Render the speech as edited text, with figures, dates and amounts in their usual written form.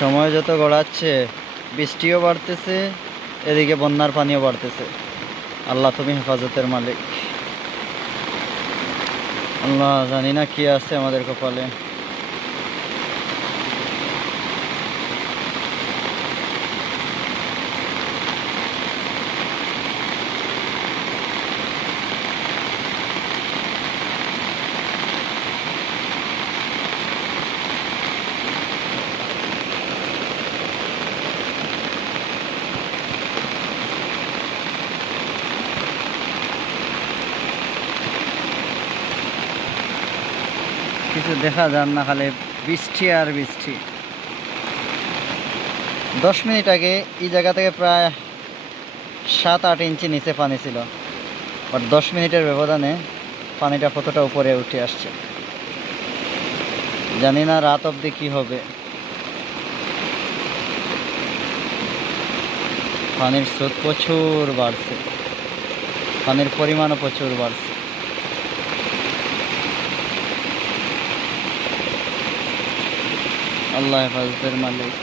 সময় যত গড়াচ্ছে বৃষ্টিও বাড়তেছে, এদিকে বন্যার পানিও বাড়তেছে। আল্লাহ তুমি হেফাজতের মালিক। আল্লাহ জানি না কি আছে আমাদের কপালে। কিছু দেখা যান না, খালি বৃষ্টি আর বৃষ্টি। 10 মিনিট আগে এই জায়গা থেকে প্রায় 7-8 ইঞ্চি নিচে পানি ছিল, বাট 10 মিনিটের ব্যবধানে পানিটা কতটা উপরে উঠে আসছে। জানি না রাত অবধি কি হবে। পানির স্রোত প্রচুর বাড়ছে, পানির পরিমাণও প্রচুর বাড়ছে। আল্লাহ হেফাজতের মালিক।